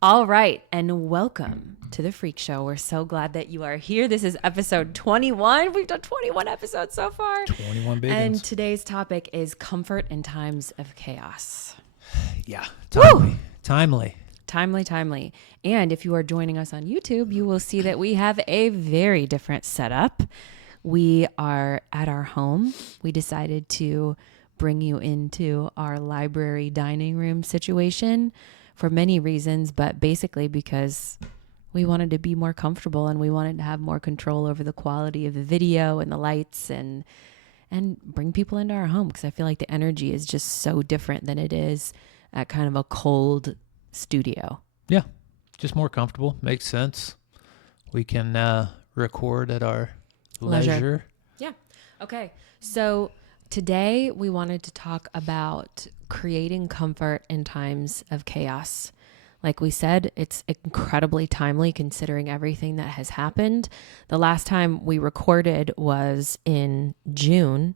All right, and welcome to the Freak Show. We're so glad that you are here. This is episode 21. We've done 21 episodes so far. 21 big And ones. today's topic is comfort in times of chaos. Yeah, timely. Timely. Timely. And if you are joining us on YouTube, you will see that we have a very different setup. We are at our home. We decided to bring you into our library dining room situation for many reasons, but basically because we wanted to be more comfortable and we wanted to have more control over the quality of the video and the lights and bring people into our home, because I feel like the energy is just so different than it is at kind of a cold studio. Yeah, just more comfortable. Makes sense. We can record at our leisure. Yeah. Okay. So today we wanted to talk about creating comfort in times of chaos. Like we said, it's incredibly timely considering everything that has happened. The last time we recorded was in June.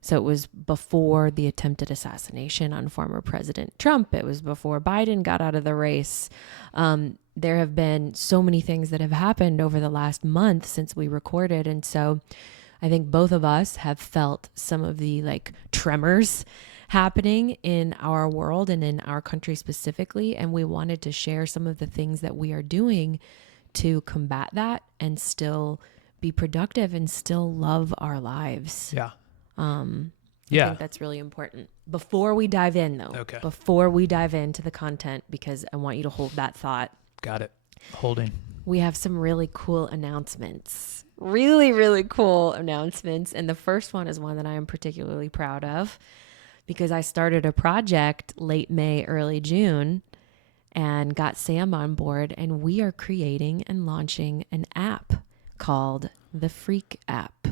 So it was before the attempted assassination on former President Trump. It was before Biden got out of the race. There have been so many things that have happened over the last month since we recorded. And so I think both of us have felt some of the tremors happening in our world and in our country specifically. And we wanted to share some of the things that we are doing to combat that and still be productive and still love our lives. Yeah. I think that's really important. Before we dive in before we dive into the content, because I want you to hold that thought. Got it. Holding. We have some really cool announcements. Really, really cool announcements. And the first one is one that I am particularly proud of, because I started a project late May, early June, and got Sam on board, and we are creating and launching an app called the Freak app.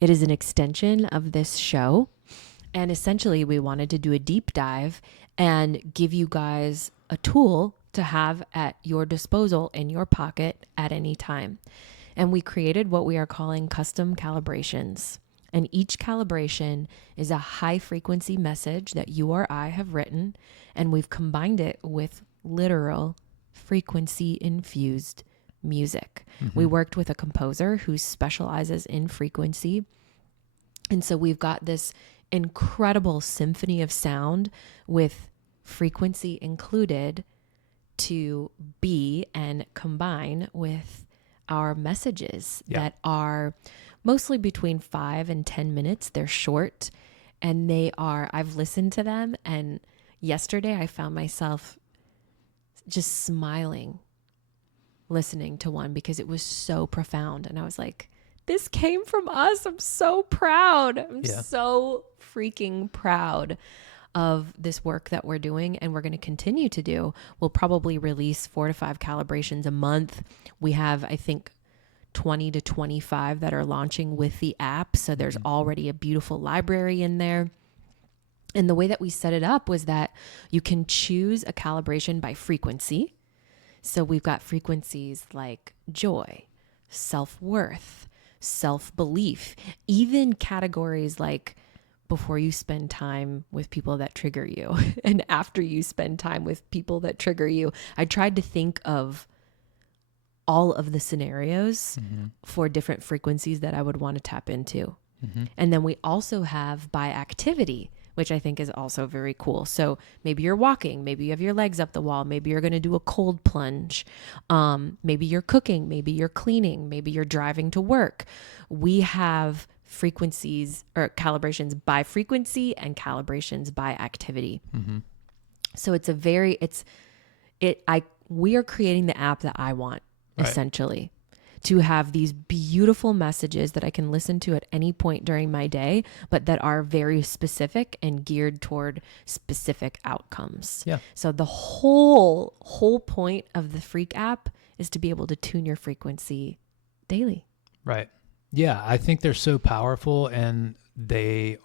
It is an extension of this show, and essentially we wanted to do a deep dive and give you guys a tool to have at your disposal in your pocket at any time. And we created what we are calling custom calibrations. And each calibration is a high frequency message that you or I have written, and we've combined it with literal frequency infused music. We worked with a composer who specializes in frequency. And so we've got this incredible symphony of sound with frequency included to be and combine with our messages that are mostly between 5 and 10 minutes. They're short, and I've listened to them, and yesterday I found myself just smiling listening to one because it was so profound. And I was like, this came from us. I'm so proud. I'm so freaking proud of this work that we're doing, and we're going to continue to do. We'll probably release 4 to 5 calibrations a month. We have, I think, 20 to 25 that are launching with the app. So there's already a beautiful library in there. And the way that we set it up was that you can choose a calibration by frequency. So we've got frequencies like joy, self-worth, self-belief, even categories like before you spend time with people that trigger you and after you spend time with people that trigger you. I tried to think of all of the scenarios for different frequencies that I would want to tap into. And then we also have by activity, which I think is also very cool. So maybe you're walking, maybe you have your legs up the wall, maybe you're going to do a cold plunge. Maybe you're cooking, maybe you're cleaning, maybe you're driving to work. We have frequencies or calibrations by frequency and calibrations by activity. So we are creating the app that I want, essentially, to have these beautiful messages that I can listen to at any point during my day, but that are very specific and geared toward specific outcomes. Yeah. So the whole point of the Freak app is to be able to tune your frequency daily. Right. Yeah, I think they're so powerful, and they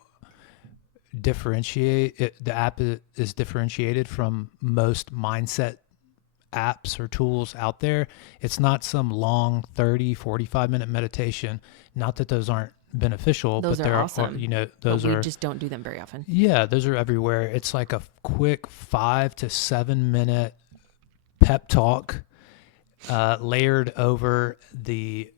differentiate. The app is differentiated from most mindset apps or tools out there. It's not some long 30, 45-minute meditation. Not that those aren't beneficial, Those but are there awesome. Those we just don't do them very often. Yeah, those are everywhere. It's like a quick 5 to 7 minute pep talk layered over the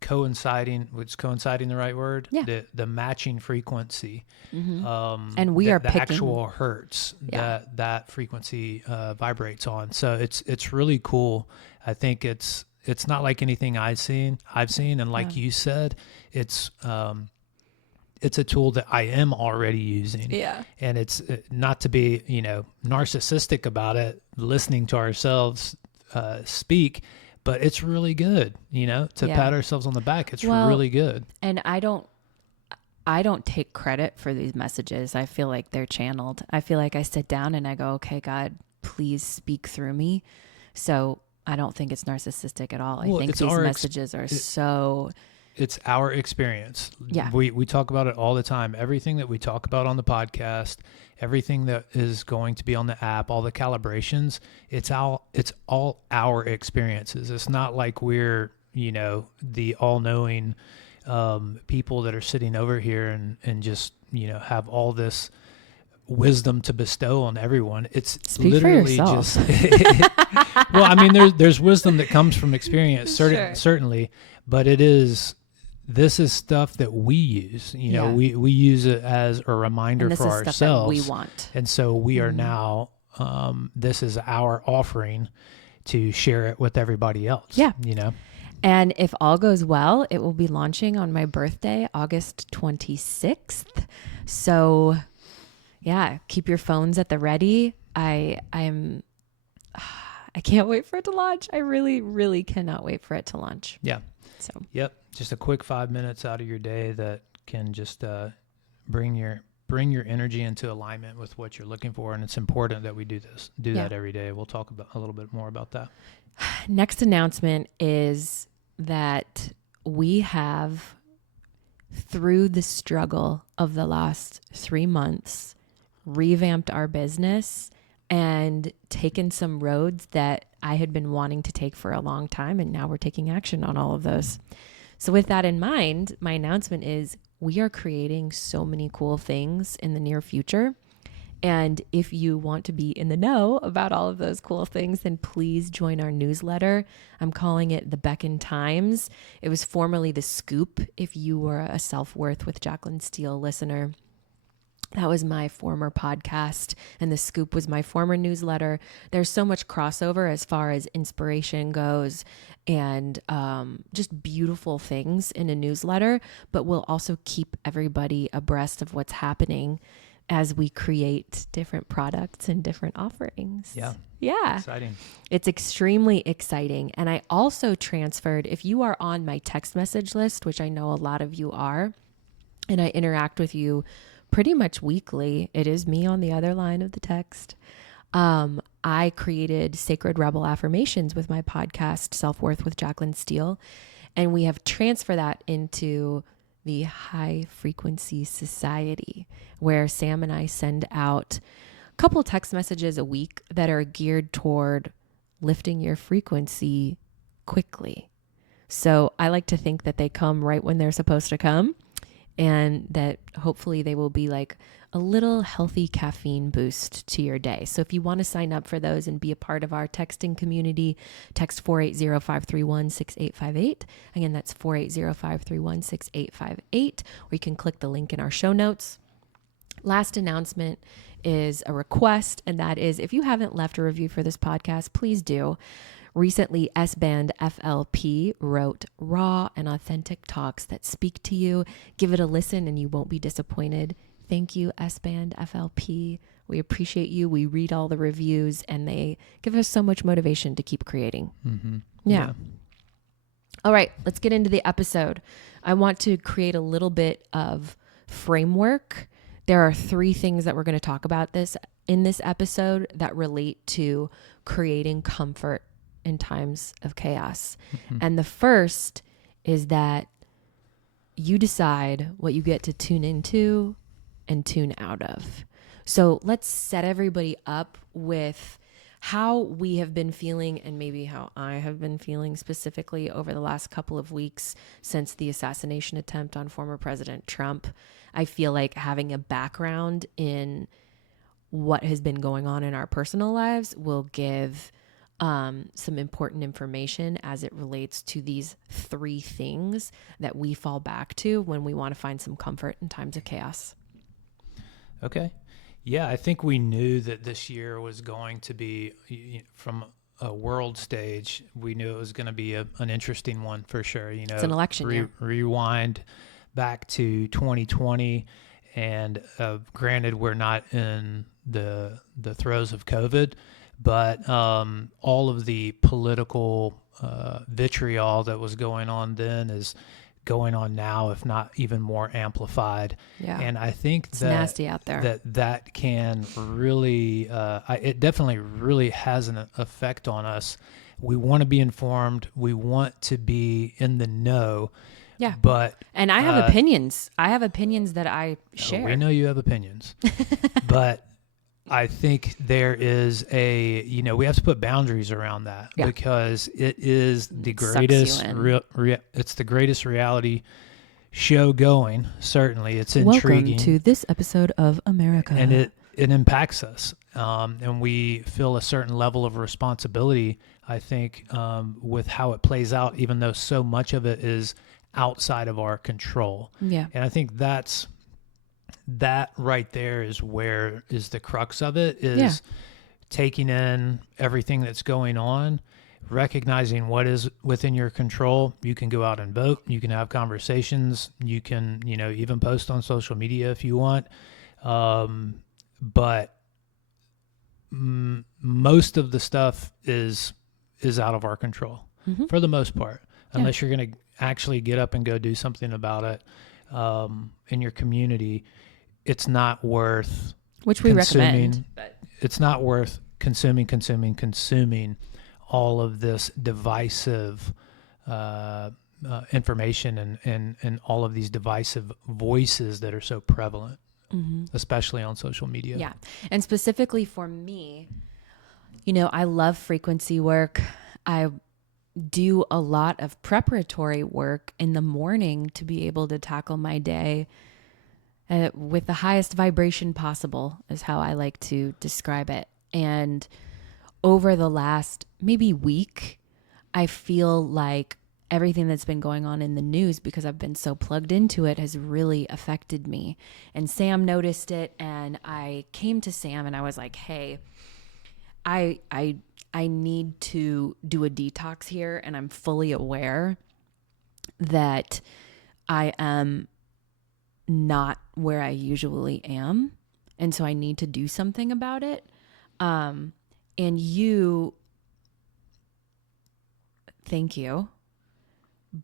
coinciding the right word? Yeah. The matching frequency. And we are The picking actual hertz Yeah. that frequency vibrates on. So it's really cool. I think it's not like anything I've seen, and like you said, it's a tool that I am already using. Yeah. And it's not to be, narcissistic about it, listening to ourselves speak, but it's really good, to pat ourselves on the back. It's really good. And I don't take credit for these messages. I feel like they're channeled. I feel like I sit down and I go, okay, God, please speak through me. So I don't think it's narcissistic at all. I think these messages are it's our experience. Yeah. We talk about it all the time. Everything that we talk about on the podcast, everything that is going to be on the app, all the calibrations, it's all our experiences. It's not like we're, the all-knowing people that are sitting over here and just, have all this wisdom to bestow on everyone. It's Speak literally for yourself. just well, I mean, there's wisdom that comes from experience, Sure. certainly, but this is stuff that we use. We use it as a reminder for ourselves. Stuff that we want. And so we are now, this is our offering to share it with everybody else. Yeah. And if all goes well, it will be launching on my birthday, August 26th. So yeah, keep your phones at the ready. I can't wait for it to launch. I really, really cannot wait for it to launch. Yeah. So, yep. Just a quick 5 minutes out of your day that can just bring your energy into alignment with what you're looking for. And it's important that we do that every day. We'll talk about a little bit more about that. Next announcement is that we have, through the struggle of the last 3 months, revamped our business and taken some roads that I had been wanting to take for a long time. And now we're taking action on all of those. So with that in mind, my announcement is we are creating so many cool things in the near future. And if you want to be in the know about all of those cool things, then please join our newsletter. I'm calling it the Beckon Times. It was formerly the Scoop if you were a Self-Worth with Jacqueline Steele listener. That was my former podcast, and the Scoop was my former newsletter. There's so much crossover as far as inspiration goes and just beautiful things in a newsletter, but we'll also keep everybody abreast of what's happening as we create different products and different offerings. Yeah. Exciting. It's extremely exciting. And I also transferred, if you are on my text message list, which I know a lot of you are, and I interact with you pretty much weekly. It is me on the other line of the text. I created Sacred Rebel Affirmations with my podcast, Self-Worth with Jacqueline Steele, and we have transferred that into the High Frequency Society, where Sam and I send out a couple text messages a week that are geared toward lifting your frequency quickly. So I like to think that they come right when they're supposed to come, and that hopefully they will be like a little healthy caffeine boost to your day. So if you want to sign up for those and be a part of our texting community, text 480-531-6858. Again, that's 480-531-6858, or you can click the link in our show notes. Last announcement is a request, and that is if you haven't left a review for this podcast, please do. Recently, S-Band FLP wrote raw and authentic talks that speak to you. Give it a listen and you won't be disappointed. Thank you, S-Band FLP. We appreciate you. We read all the reviews and they give us so much motivation to keep creating. Mm-hmm. Yeah. All right, let's get into the episode. I want to create a little bit of framework. There are 3 things that we're going to talk about in this episode that relate to creating comfort in times of chaos. Mm-hmm. And the first is that you decide what you get to tune into and tune out of. So let's set everybody up with how we have been feeling and maybe how I have been feeling specifically over the last couple of weeks since the assassination attempt on former President Trump. I feel like having a background in what has been going on in our personal lives will give some important information as it relates to these three things that we fall back to when we want to find some comfort in times of chaos. Okay. Yeah, I think we knew that this year was going to be, from a world stage, we knew it was going to be an interesting one for sure. It's an election year. Rewind back to 2020, and granted, we're not in the throes of COVID, but all of the political vitriol that was going on then is going on now, if not even more amplified. Yeah. And I think it's nasty out there. That can really, it definitely really has an effect on us. We want to be informed. We want to be in the know. Yeah. And I have opinions. I have opinions that I share. We know you have opinions, but I think there is we have to put boundaries around that, because it is the greatest, it's the greatest reality show going. Certainly, it's intriguing. Welcome to this episode of America. And it impacts us. And we feel a certain level of responsibility, I think, with how it plays out, even though so much of it is outside of our control. Yeah. And I think that right there is where is the crux of it, is taking in everything that's going on, recognizing what is within your control. You can go out and vote. You can have conversations. You can, even post on social media if you want. But most of the stuff is out of our control for the most part, unless you're going to actually get up and go do something about it in your community. It's not worth, which we recommend, but it's not worth consuming all of this divisive information and all of these divisive voices that are so prevalent, especially on social media. Yeah. And specifically for me, I love frequency work. I do a lot of preparatory work in the morning to be able to tackle my day with the highest vibration possible, is how I like to describe it. And over the last maybe week, I feel like everything that's been going on in the news, because I've been so plugged into it, has really affected me. And Sam noticed it, and I came to Sam and I was like, hey, I need to do a detox here, and I'm fully aware that I am not where I usually am, and so I need to do something about it. And thank you.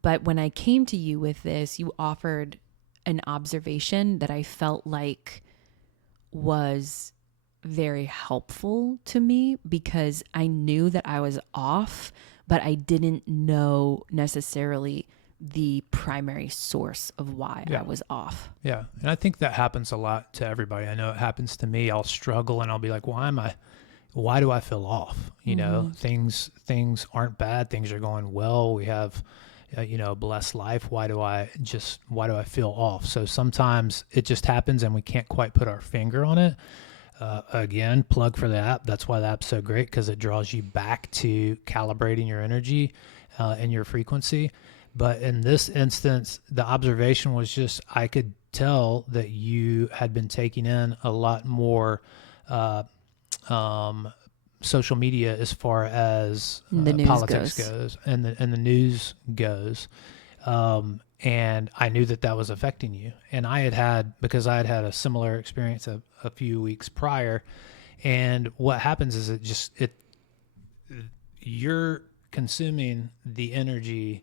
But when I came to you with this, you offered an observation that I felt like was very helpful to me, because I knew that I was off, but I didn't know necessarily the primary source of why I was off. Yeah. And I think that happens a lot to everybody. I know it happens to me. I'll struggle and I'll be like, why do I feel off? Things aren't bad. Things are going well. We have, a blessed life. Why do I feel off? So sometimes it just happens and we can't quite put our finger on it. Again, plug for the app. That's why the app's so great, because it draws you back to calibrating your energy and your frequency. But in this instance, the observation was just, I could tell that you had been taking in a lot more social media as far as politics goes and the news goes. And I knew that was affecting you. And because I had a similar experience a few weeks prior. And what happens is you're consuming the energy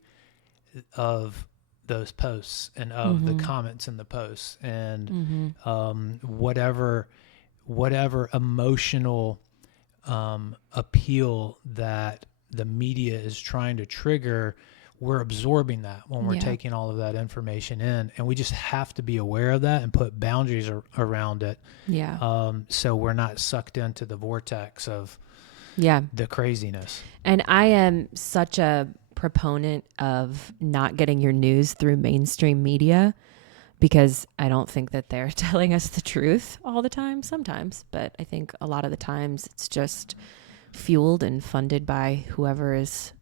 of those posts and of the comments in the posts, and whatever emotional appeal that the media is trying to trigger, we're absorbing that when we're taking all of that information in, and we just have to be aware of that and put boundaries around it. So we're not sucked into the vortex of the craziness. And I am such a proponent of not getting your news through mainstream media, because I don't think that they're telling us the truth all the time, sometimes, but I think a lot of the times it's just fueled and funded by whoever is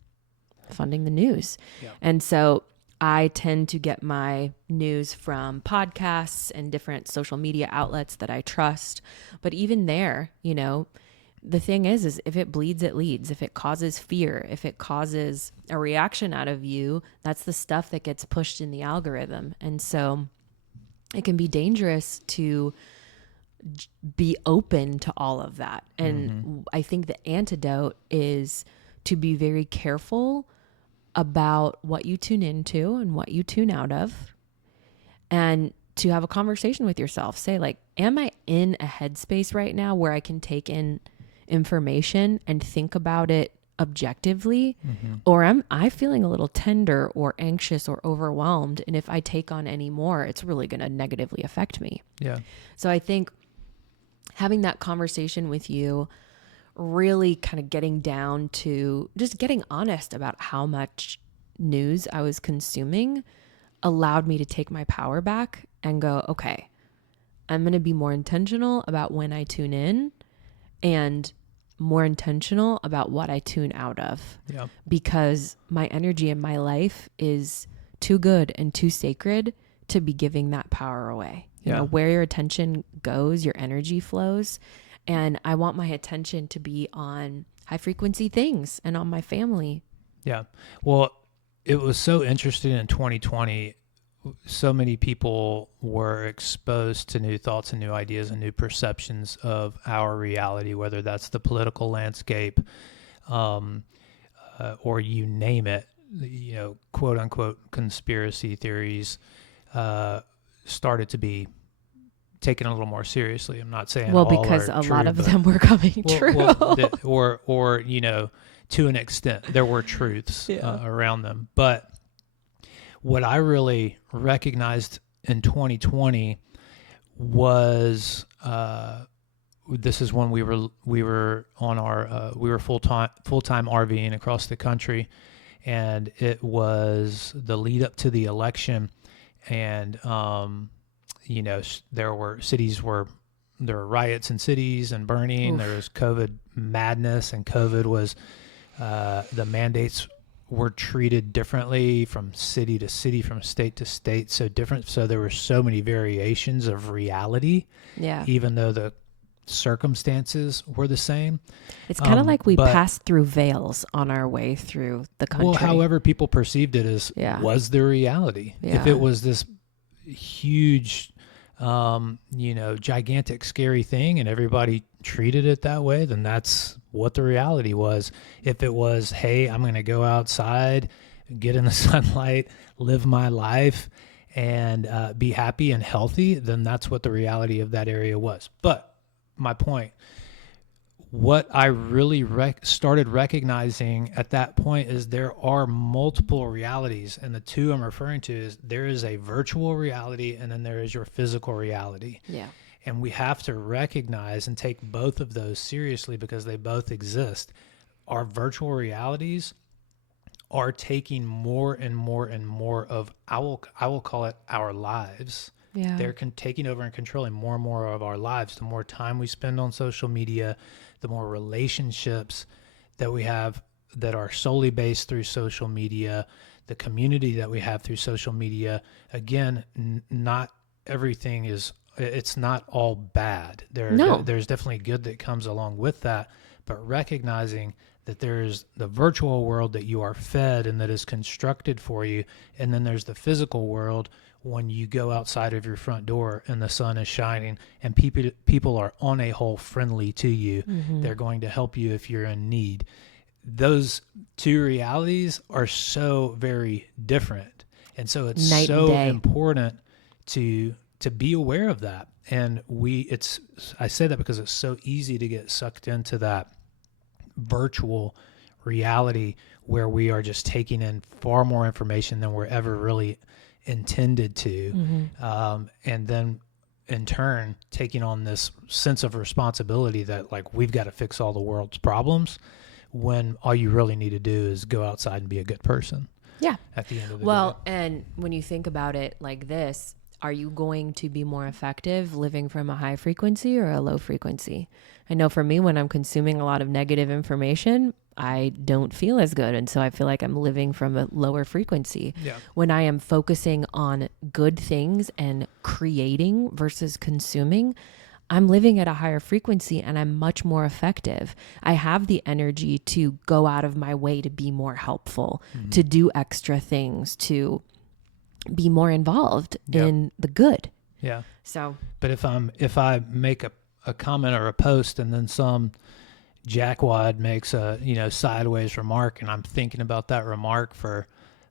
funding the news. Yeah. And so I tend to get my news from podcasts and different social media outlets that I trust. But even there, you know, the thing is if it bleeds, it leads. If it causes fear, if it causes a reaction out of you, that's the stuff that gets pushed in the algorithm. And so it can be dangerous to be open to all of that. And I think the antidote is to be very careful about what you tune into and what you tune out of, and to have a conversation with yourself. Say, like, am I in a headspace right now where I can take in information and think about it objectively? Or am I feeling a little tender or anxious or overwhelmed? And if I take on any more, it's really going to negatively affect me. Yeah. So I think having that conversation with you, really kind of getting down to just getting honest about how much news I was consuming, allowed me to take my power back and go, okay, I'm going to be more intentional about when I tune in and more intentional about what I tune out of. Yeah. Because my energy in my life is too good and too sacred to be giving that power away. You know, where your attention goes, your energy flows. And I want my attention to be on high frequency things and on my family. Yeah. Well, it was so interesting in 2020. So many people were exposed to new thoughts and new ideas and new perceptions of our reality, whether that's the political landscape, or you name it, you know, quote unquote conspiracy theories, started to be taken a little more seriously. I'm not saying because a lot of them were coming true. Or you know, to an extent, there were truths around them. But what I really recognized in 2020 was this is when we were on our we were full-time RVing across the country, and it was the lead up to the election, and you know, there were riots in cities and burning. Oof. There was COVID madness, and COVID was the mandates were treated differently from city to city, from state to state, so different. So there were so many variations of reality, even though the circumstances were the same. It's kind of like we passed through veils on our way through the country. Well, however people perceived it as was the reality. If it was this huge, you know, gigantic, scary thing and everybody treated it that way, then that's what the reality was. If it was, hey, I'm going to go outside, get in the sunlight, live my life, and be happy and healthy, then that's what the reality of that area was. But my point, what I really started recognizing at that point is there are multiple realities, and the two I'm referring to is there is a virtual reality and then there is your physical reality. Yeah. And we have to recognize and take both of those seriously because they both exist. Our virtual realities are taking more and more and more of, I will call it, our lives. Yeah. They're taking over and controlling more and more of our lives. The more time we spend on social media, the more relationships that we have that are solely based through social media, the community that we have through social media. Again, not everything is, it's not all bad. There's definitely good that comes along with that, but recognizing that there's the virtual world that you are fed and that is constructed for you, and then there's the physical world when you go outside of your front door and the sun is shining and people are on a whole friendly to you. Mm-hmm. They're going to help you if you're in need. Those two realities are so very different. And so it's so important to be aware of that. And I say that because it's so easy to get sucked into that virtual reality where we are just taking in far more information than we're ever really intended to. Mm-hmm. And then in turn taking on this sense of responsibility that like we've got to fix all the world's problems when all you really need to do is go outside and be a good person. Yeah. At the end of the day. Well, and when you think about it like this, are you going to be more effective living from a high frequency or a low frequency? I know for me, when I'm consuming a lot of negative information, I don't feel as good. And so I feel like I'm living from a lower frequency. Yeah. When I am focusing on good things and creating versus consuming, I'm living at a higher frequency and I'm much more effective. I have the energy to go out of my way to be more helpful, to do extra things, to be more involved in the good. Yeah. So, But if I make a comment or a post and then some jackwad makes a sideways remark, and I'm thinking about that remark for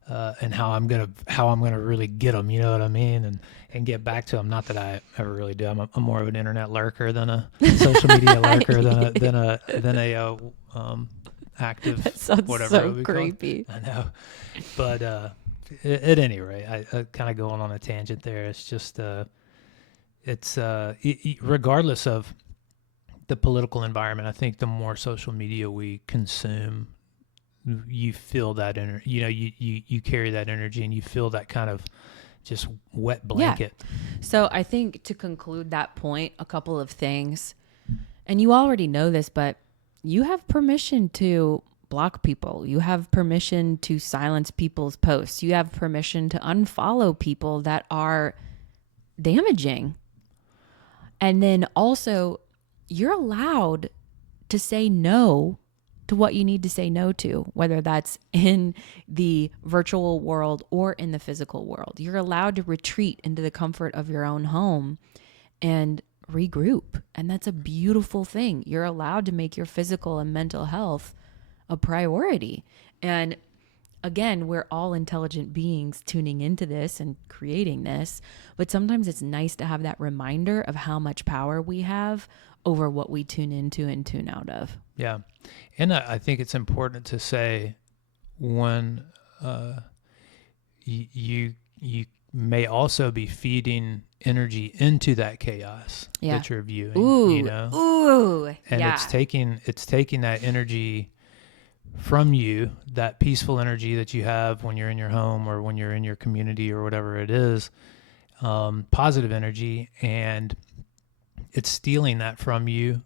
and how I'm gonna really get them, you know what I mean, and get back to them. Not that I ever really do. I'm more of an internet lurker than a social media lurker than a active. that sounds whatever so it would be called. creepy. I know, but at any rate, I kind of going on a tangent there. It's just regardless of the political environment, I think the more social media we consume, you feel that energy. You carry that energy, and you feel that kind of just wet blanket. Yeah. So I think to conclude that point, a couple of things, and you already know this, but you have permission to block people. You have permission to silence people's posts. You have permission to unfollow people that are damaging. And then also, you're allowed to say no to what you need to say no to, whether that's in the virtual world or in the physical world. You're allowed to retreat into the comfort of your own home and regroup. And that's a beautiful thing. You're allowed to make your physical and mental health a priority. And again, we're all intelligent beings tuning into this and creating this, but sometimes it's nice to have that reminder of how much power we have over what we tune into and tune out of. Yeah. And I think it's important to say when you may also be feeding energy into that chaos that you're viewing. And it's taking that energy from you, that peaceful energy that you have when you're in your home or when you're in your community or whatever it is, positive energy, and it's stealing that from you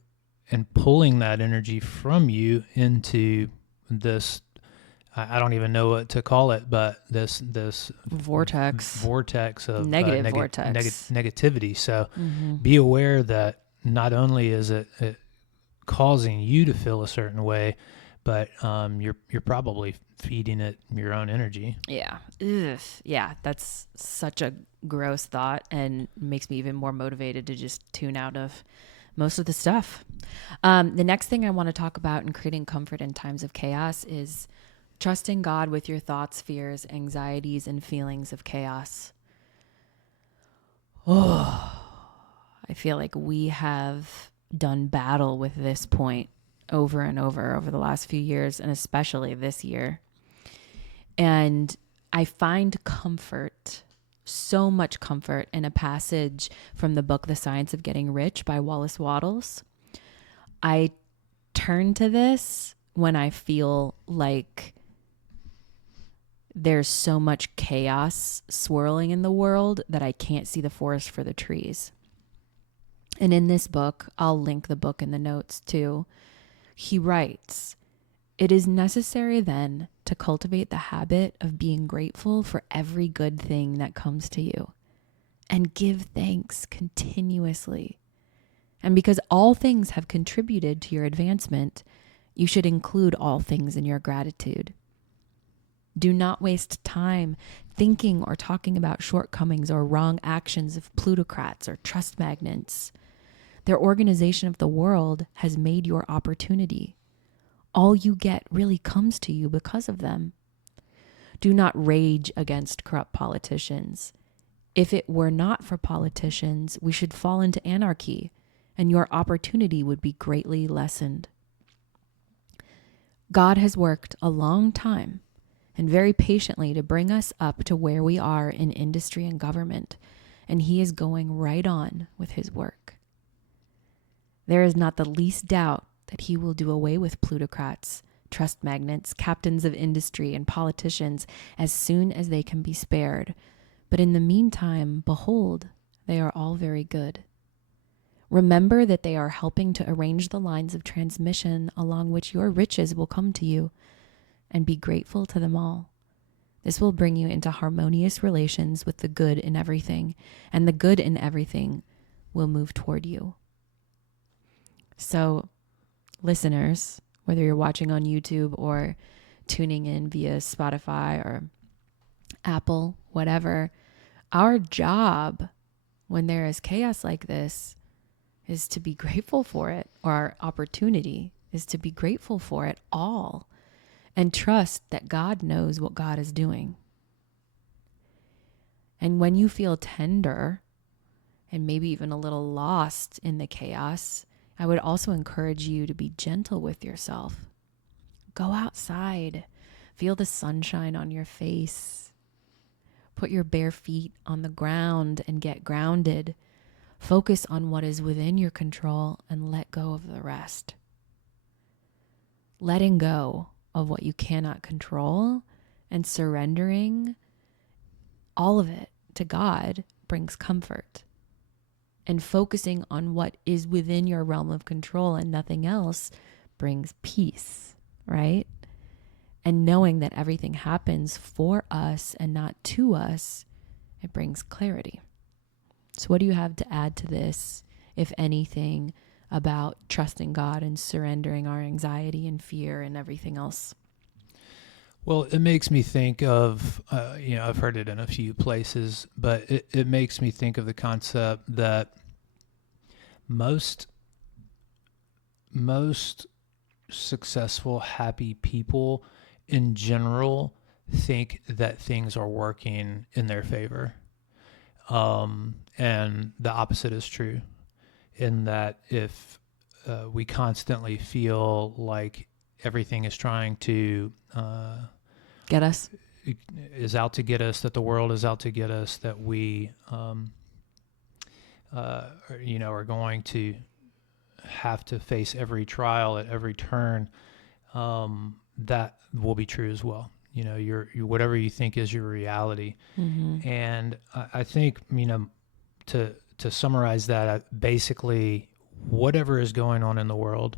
and pulling that energy from you into this, I don't even know what to call it, but this vortex of negativity. So be aware that not only is it causing you to feel a certain way, but you're probably feeding it your own energy. Yeah. Ugh. Yeah, that's such a gross thought and makes me even more motivated to just tune out of most of the stuff. The next thing I want to talk about in creating comfort in times of chaos is trusting God with your thoughts, fears, anxieties, and feelings of chaos. Oh, I feel like we have done battle with this point over and over the last few years, and especially this year. And I find comfort, so much comfort, in a passage from the book The Science of Getting Rich by Wallace Wattles. I turn to this when I feel like there's so much chaos swirling in the world that I can't see the forest for the trees. And in this book, I'll link the book in the notes too, he writes, "It is necessary then to cultivate the habit of being grateful for every good thing that comes to you and give thanks continuously. And because all things have contributed to your advancement, you should include all things in your gratitude. Do not waste time thinking or talking about shortcomings or wrong actions of plutocrats or trust magnates. Their organization of the world has made your opportunity. All you get really comes to you because of them. Do not rage against corrupt politicians. If it were not for politicians, we should fall into anarchy, and your opportunity would be greatly lessened. God has worked a long time and very patiently to bring us up to where we are in industry and government, and he is going right on with his work. There is not the least doubt that he will do away with plutocrats, trust magnates, captains of industry, and politicians as soon as they can be spared, But in the meantime, behold, they are all very good. Remember that they are helping to arrange the lines of transmission along which your riches will come to you, and be grateful to them all. This will bring you into harmonious relations with the good in everything, and the good in everything will move toward you. So, listeners, whether you're watching on YouTube or tuning in via Spotify or Apple, whatever, our job when there is chaos like this is to be grateful for it, or our opportunity is to be grateful for it all and trust that God knows what God is doing. And when you feel tender and maybe even a little lost in the chaos, I would also encourage you to be gentle with yourself. Go outside, feel the sunshine on your face. Put your bare feet on the ground and get grounded. Focus on what is within your control and let go of the rest. Letting go of what you cannot control and surrendering all of it to God brings comfort. And focusing on what is within your realm of control and nothing else brings peace, right? And knowing that everything happens for us and not to us, it brings clarity. So what do you have to add to this, if anything, about trusting God and surrendering our anxiety and fear and everything else? Well, it makes me think of, I've heard it in a few places, but it makes me think of the concept that most successful, happy people in general think that things are working in their favor. And the opposite is true, in that if we constantly feel like everything is trying to Get us? is out to get us, that the world is out to get us, that we are going to have to face every trial at every turn, that will be true as well. Your whatever you think is your reality. Mm-hmm. And I think, to summarize that, basically whatever is going on in the world,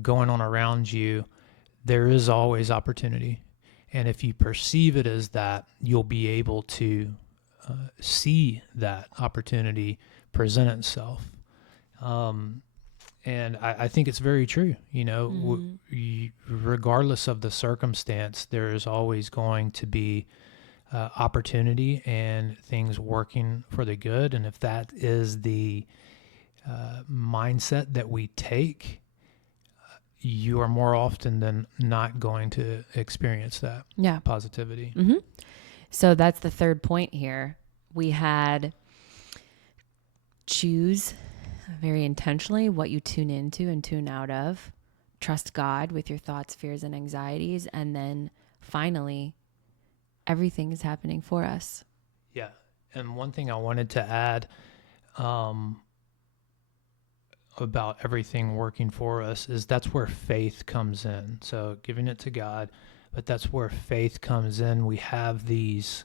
going on around you, there is always opportunity. And if you perceive it as that, you'll be able to see that opportunity present itself. And I think it's very true. Regardless of the circumstance, there is always going to be opportunity and things working for the good. And if that is the mindset that we take, you are more often than not going to experience that positivity. Mm-hmm. So that's the third point here. We had choose very intentionally what you tune into and tune out of. Trust God with your thoughts, fears, and anxieties. And then finally, everything is happening for us. Yeah. And one thing I wanted to add about everything working for us is that's where faith comes in. So giving it to God, but that's where faith comes in. We have these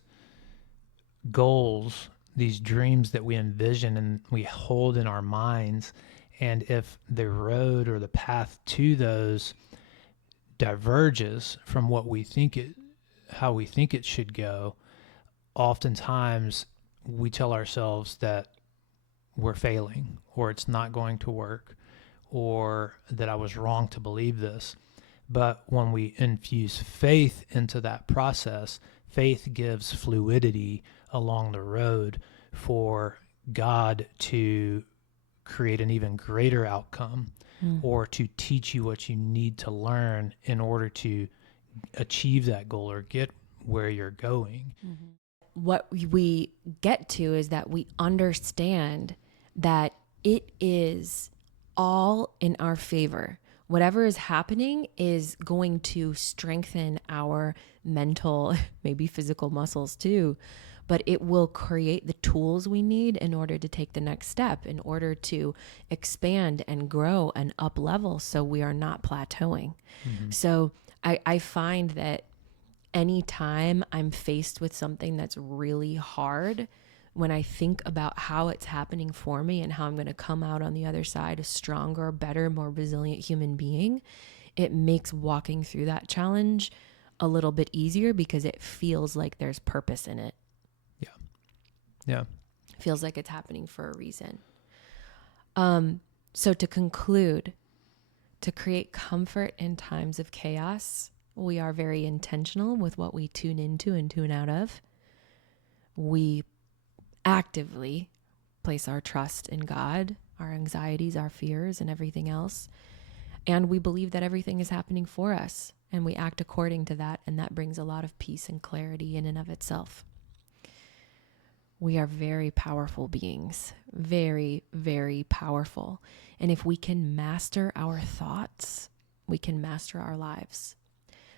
goals, these dreams that we envision and we hold in our minds. And if the road or the path to those diverges from how we think it should go, oftentimes we tell ourselves that we're failing, or it's not going to work, or that I was wrong to believe this. But when we infuse faith into that process, faith gives fluidity along the road for God to create an even greater outcome, or to teach you what you need to learn in order to achieve that goal or get where you're going. Mm-hmm. What we get to is that we understand that it is all in our favor. Whatever is happening is going to strengthen our mental, maybe physical muscles too, but it will create the tools we need in order to take the next step, in order to expand and grow and up level, so we are not plateauing. Mm-hmm. So I find that anytime I'm faced with something that's really hard, when I think about how it's happening for me and how I'm going to come out on the other side a stronger, better, more resilient human being, it makes walking through that challenge a little bit easier because it feels like there's purpose in it. Yeah. Yeah. It feels like it's happening for a reason. So to conclude, to create comfort in times of chaos, we are very intentional with what we tune into and tune out of. We actively place our trust in God, our anxieties, our fears, and everything else. And we believe that everything is happening for us, and we act according to that, and that brings a lot of peace and clarity in and of itself. We are very powerful beings, very, very powerful. And if we can master our thoughts, we can master our lives.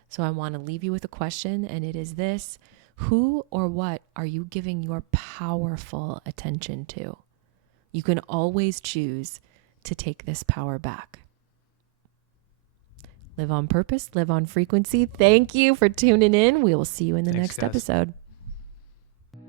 So I want to leave you with a question, and it is this: who or what are you giving your powerful attention to? You can always choose to take this power back. Live on purpose, live on frequency. Thank you for tuning in. We will see you in the next episode.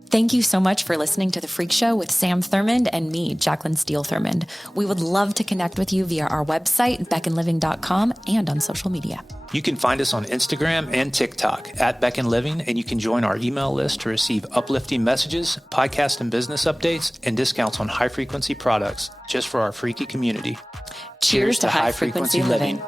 Thank you so much for listening to The Freak Show with Sam Thurmond and me, Jacqueline Steele Thurmond. We would love to connect with you via our website, beckonliving.com, and on social media. You can find us on Instagram and TikTok at Beck and Living, and you can join our email list to receive uplifting messages, podcast and business updates, and discounts on high-frequency products just for our freaky community. Cheers to high-frequency living.